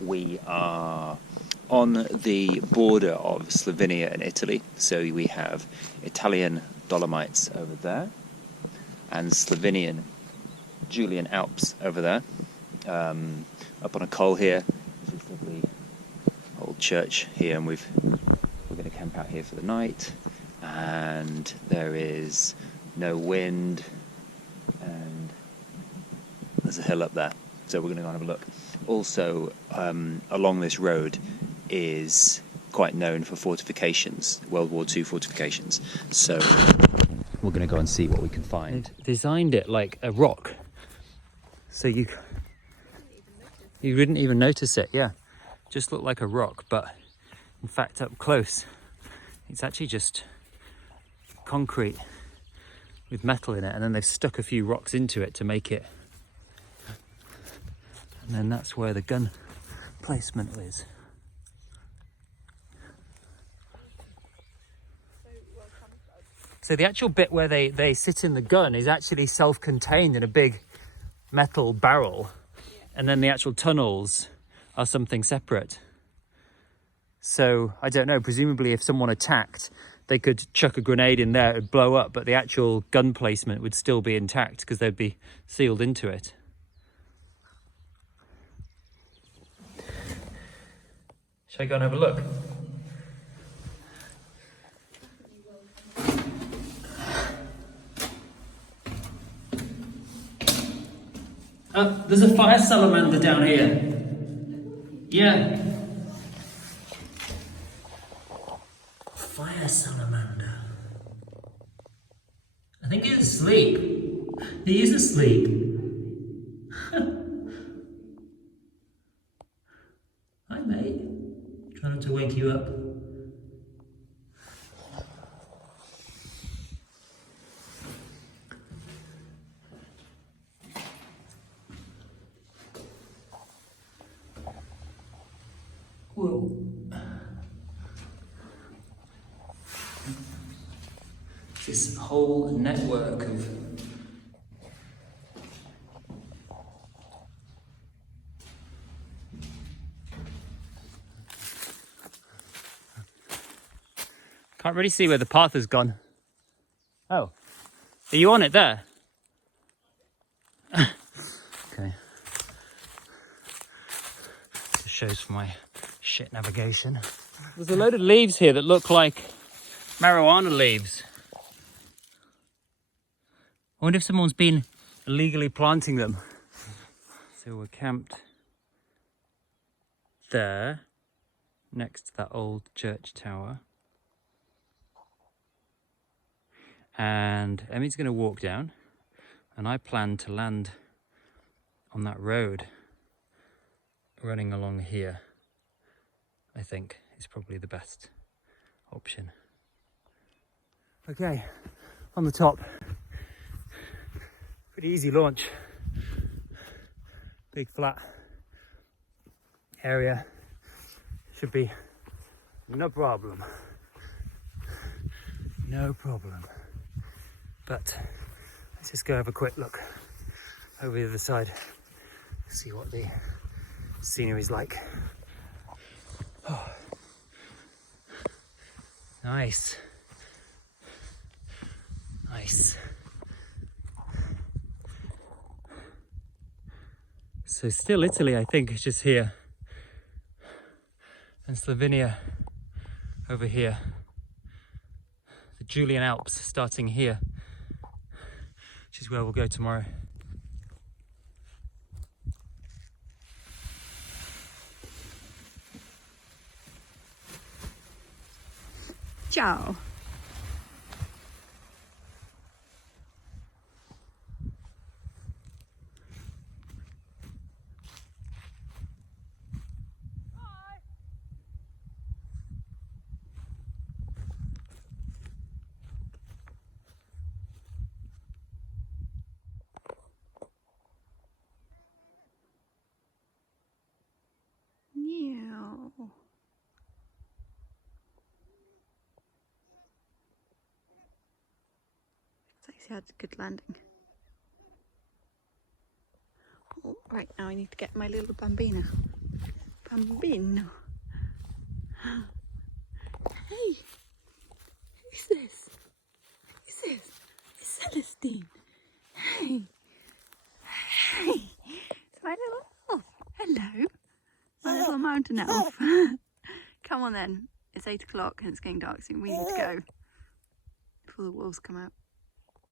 We are on the border of Slovenia and Italy, so we have Italian Dolomites over there and Slovenian Julian Alps over there. Up on a col here, this lovely old church here, and we're going to camp out here for the night. And there is no wind, and there's a hill up there, so we're going to go and have a look. Also, along this road is quite known for fortifications, World War II fortifications. So we're going to go and see what we can find. They've designed it like a rock, so you wouldn't even notice it. Yeah, just looked like a rock, but in fact up close it's actually just concrete with metal in it, and then they've stuck a few rocks into it to make it. And then that's where the gun placement is. So the actual bit where they sit in the gun is actually self-contained in a big metal barrel, and then the actual tunnels are something separate. So I don't know, presumably if someone attacked, they could chuck a grenade in there, it would blow up, but the actual gun placement would still be intact because they'd be sealed into it. Shall I go and have a look? There's a fire salamander down here. Yeah. Fire salamander. I think he's asleep. He is asleep. Hi, mate. Try not to wake you up. Whoa. This whole network of can't really see where the path has gone. Oh, are you on it there? Okay. This shows for my shit navigation. There's a load of leaves here that look like marijuana leaves. I wonder if someone's been illegally planting them. So we're camped there, next to that old church tower. And Emmy's going to walk down, and I plan to land on that road running along here. I think is probably the best option. Okay, on the top. Pretty easy launch. Big flat area. Should be no problem. No problem. But let's just go have a quick look over the other side, see what the scenery is like. Oh. Nice. Nice. So still Italy, I think, is just here. And Slovenia over here. The Julian Alps starting here, which is where we'll go tomorrow. Ciao. Meow. Looks like he had a good landing. Oh. Right, now I need to get my little bambino. Bambino. Hey, who's this? Who's this? It's Celestine. Hey, hey, it's my little elf. Hello, my little mountain elf. Come on then, it's 8 o'clock and it's getting dark soon. We need to go before the wolves come out.